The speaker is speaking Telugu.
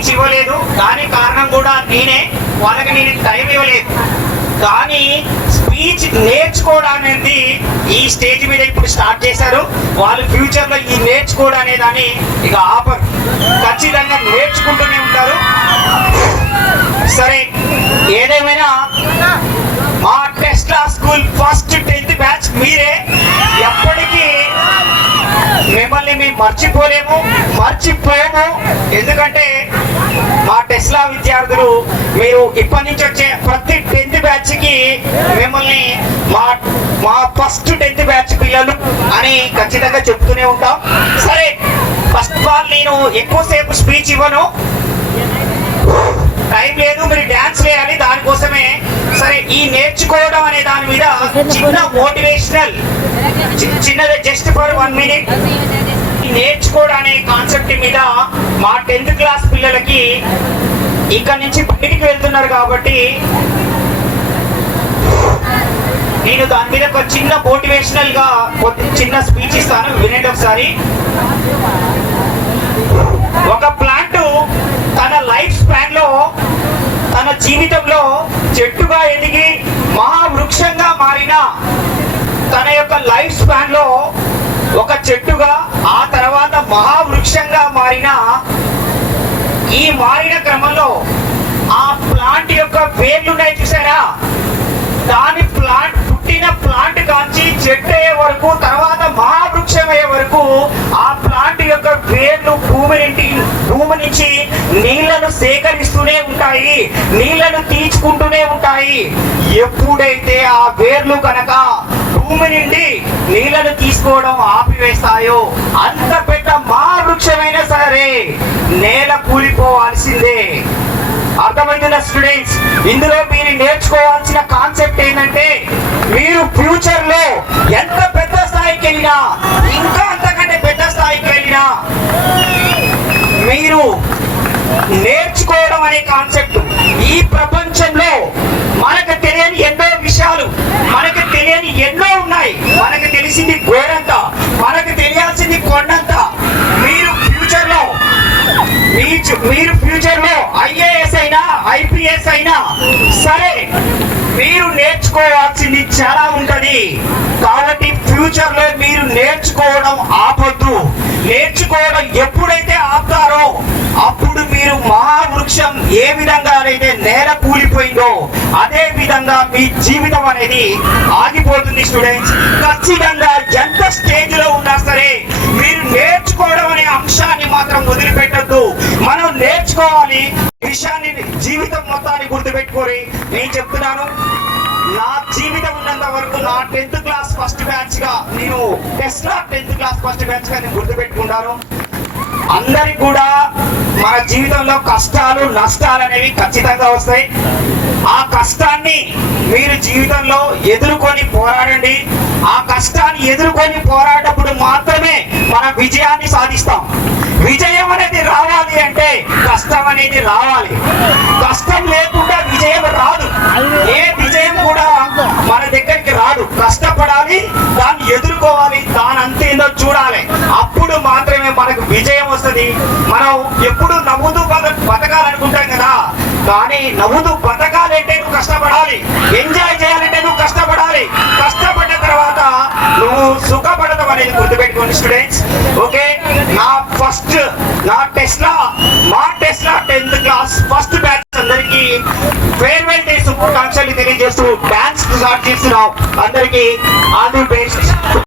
స్పీచ్ ఇవ్వలేదు. దానికి కారణం కూడా నేనే, వాళ్ళకి నేను టైం ఇవ్వలేదు. కానీ స్పీచ్ నేర్చుకోవడం అనేది ఈ స్టేజ్ మీద ఇప్పుడు స్టార్ట్ చేశారు. వాళ్ళు ఫ్యూచర్ లో ఈ నేర్చుకోవడం అనే దాన్ని ఇక ఆపరు, ఖచ్చితంగా నేర్చుకుంటూనే ఉంటారు. సరే, ఏదేమైనా మా Tesla school first 10th batch మీరే. ఎప్పటికీ మిమ్మల్ని మేము మర్చిపోయాము. ఎందుకంటే మా టెస్లా విద్యార్థులు మీరు ఇప్పటి నుంచి వచ్చే ప్రతి 10th బ్యాచ్ కి మిమ్మల్ని మా ఫస్ట్ 10th బ్యాచ్ పిల్లలు అని ఖచ్చితంగా చెప్తూనే ఉంటాం. సరే, ఫస్ట్ ఆఫ్ ఆల్ నేను ఎక్కువసేపు స్పీచ్ ఇవ్వను, టైం లేదు, మీరు డాన్స్ వేయాలి. దానికోసమే సరే ఈ నేర్చుకోవడం అనే దాని మీద చిన్న మోటివేషనల్, చిన్నది జస్ట్ ఫర్ 1 minute. నేర్చుకోవడం అనే కాన్సెప్ట్ మీద మా 10th క్లాస్ పిల్లలకి ఇక్కడ నుంచి బయటికి వెళ్తున్నారు కాబట్టి నేను దాని మీద ఒక చిన్న మోటివేషనల్ గా చిన్న స్పీచ్ ఇస్తాను, వినండి ఒకసారి. ఒక ప్లాంట్ తన లైఫ్ స్పాన్ లో, తన జీవితంలో చెట్టుగా ఎదిగి మహావృక్షంగా మారిన తన యొక్క లైఫ్ స్పాన్ లో ఒక చెట్టుగా, ఆ తర్వాత మహావృక్షంగా మారిన ఈ మారిన క్రమంలో ఆ ప్లాంట్ యొక్క వేర్లు ఉన్నాయి చూసారా, దాని ప్లాంట్ పుట్టిన ప్లాంట్ కాంచి చెట్టు అయ్యే వరకు, తర్వాత మహావృక్షం అయ్యే వరకు ఆ ప్లాంట్ యొక్క వేర్లు భూమి నుంచి నీళ్లను సేకరిస్తూనే ఉంటాయి, నీళ్లను తీర్చుకుంటూనే ఉంటాయి. ఎప్పుడైతే ఆ వేర్లు కనుక భూమి నుండి నీళ్లను తీసుకోవడం ఆపివేస్తాయో అంత పెద్ద మహావృక్షమైనా సరే నేల కూలిపోవాల్సిందే. అర్థమైంది స్టూడెంట్స్? ఇందులో మీరు నేర్చుకోవాల్సిన కాన్సెప్ట్ ఏంటంటే, మీరు ఫ్యూచర్ లో ఎంత పెద్ద స్థాయికి వెళ్ళినా, ఇంకా అంతకంటే పెద్ద స్థాయికి వెళ్ళినా మీరు నేర్చుకోవడం అనే కాన్సెప్ట్. ఈ ప్రపంచంలో మనకు తెలియని ఎన్నో విషయాలు, మనకు తెలియని ఎన్నో ఉన్నాయి. మనకు తెలిసింది గోడంత, మనకు తెలియాల్సింది కొండంత. మీరు ఫ్యూచర్ లో ఐఏఎస్ అయినా ఐపీఎస్ అయినా సరే మీరు నేర్చుకోవాల్సింది చాలా ఉంటది. కాబట్టి ఫ్యూచర్ లో మీరు నేర్చుకోవడం ఆపొద్దు. నేర్చుకోవడం ఎప్పుడైతే ఆపుతారో అప్పుడు మీరు మహావృక్షం ఏ విధంగా అయితే నేల కూలిపోయిందో అదే విధంగా మీ జీవితం అనేది ఆగిపోతుంది. స్టూడెంట్స్, ఖచ్చితంగా ఎంత స్టేజ్ లో ఉన్నా సరే మీరు నేర్చుకోవడం అనే అంశాన్ని మాత్రం వదిలిపెట్టద్దు. మనం నేర్చుకోవాలి విషయాన్ని, జీవితం మొత్తాన్ని గుర్తుపెట్టుకోరి. నేను చెప్తున్నాను, నా జీవితం ఉన్నంత వరకు నా 10th క్లాస్ ఫస్ట్ బ్యాచ్ గా, నేను Tesla 10th class first batch గా నేను గుర్తుపెట్టుకుంటాను. అందరికి కూడా మన జీవితంలో కష్టాలు నష్టాలు అనేవి ఖచ్చితంగా వస్తాయి. ఆ కష్టాన్ని మీరు జీవితంలో ఎదుర్కొని పోరాడండి. ఆ కష్టాన్ని ఎదుర్కొని పోరాడేటప్పుడు మాత్రమే మన విజయాన్ని సాధిస్తాం. విజయం అనేది రావాలి అంటే కష్టం అనేది రావాలి. కష్టం లేకుండా విజయం రాదు. ఏ విజయం కూడా మన దగ్గరికి రాదు. కష్టపడాలి, దాన్ని ఎదుర్కోవాలి, దాని అంతేందో చూడాలి. అప్పుడు మాత్రమే మనకు విజయం వస్తుంది. మనం ఎప్పుడు నవ్వుతూ బతకాలనుకుంటాం కదా, కానీ నవ్వుతూ బతకాలంటే నువ్వు కష్టపడాలి. ఎంజాయ్ చేయాలంటే నువ్వు కష్టపడాలి. కష్టపడిన తర్వాత నువ్వు సుఖపడతావు అనేది గుర్తుపెట్టుకోండి స్టూడెంట్స్. ఓకే, మా Tesla 10th class first batch అందరికి ఫేర్వెల్ డే శుభాకాంక్షలు తెలియజేస్తూ డాన్స్ స్టార్ట్ చేస్తున్నాం. అందరికి ఆల్ ది బెస్ట్.